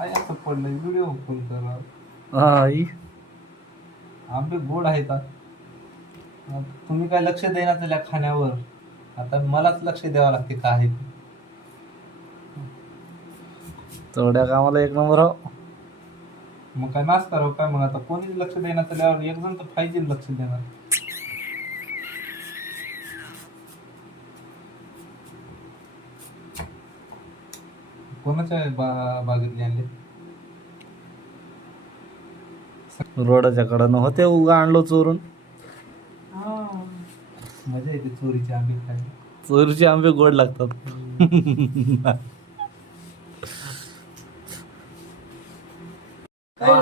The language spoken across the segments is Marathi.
काय असं पडलंय व्हिडिओ कॉल करा. आई आंबे गोड आहेत तुम्ही काय लक्ष देणार त्याच्या खाण्यावर. आता मलाच लक्ष द्यावं लागते काय आहे ते. तेवढ्या कामाला एक नंबर हो. मग काय नाच करावं काय. मग आता कोणीच लक्ष देणार त्याच्यावर एक जण तर पाहिजे लक्ष देणार. कोणाच्या बागेतले आणले. रोडाच्या कडनं होते उगा आणलो चोरून. मजा येते चोरीचे आंबे खायला. चोरीचे आंबे गोड लागतात.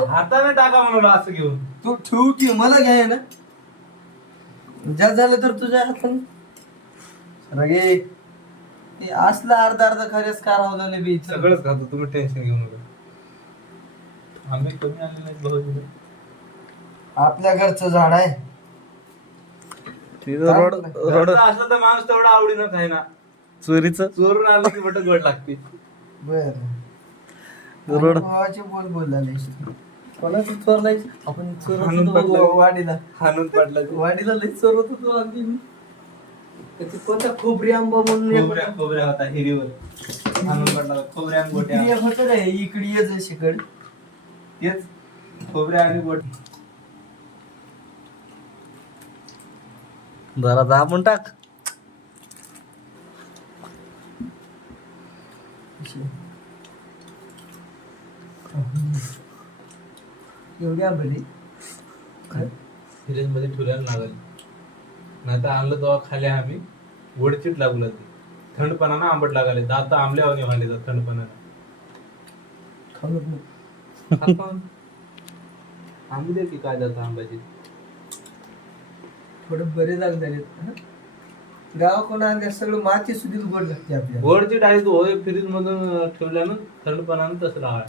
हाताने टाका म्हणून असं घेऊन. तू ठेवू की मला घ्याय ना. जास्त झालं तर तुझ्या हाताने रगे ते असला अर्धा खरेच कारवलं नाही बी सगळंच खातो तुम्ही टेन्शन घेऊ नका. आंबे कमी आले नाहीत भाऊ. आपल्या घरचं झाड आहे. रोड रोड असलं तर माणूस तेवढा आवडीनं खाय ना. चोरीच चोरून आलं की बट गोड लागते. बर रोड भावाचे बोलले कोणाचं चोरलाय आपण चोर हाणून पडलं. वाडीला हाणून पडला वाडीला लई चोर होत होतो अगदी मी. त्याची कोणता खोबरी आंबा म्हणून एक खोबऱ्या खोबऱ्या होता हिरीवर हाणून पडला. खोबऱ्या आणि गोट्या इकडे होतं काय इकडे येत शिकड तेच खोबऱ्या आणि गोट. जरा दाबून टाक. एवढी आंबे फ्रीज मध्ये ठेवल्याला लागल. नाही तर आणलं तेव्हा खाली आम्ही गोडचीट लागू लागली. थंडपणानं आंबट लागाले. दात आंबल्यावर व्हायले जात थंडपणानं. आंबे दे की काय जातं आंब्याची. थोडं बरे जाग झाले. गाव कोणा आणल्या सगळं माती सुधीच गोड लागते आपल्याला. गोडचीट आहे तो फ्रीज मधून ठेवल्यानं थंडपणानं तसं राहा.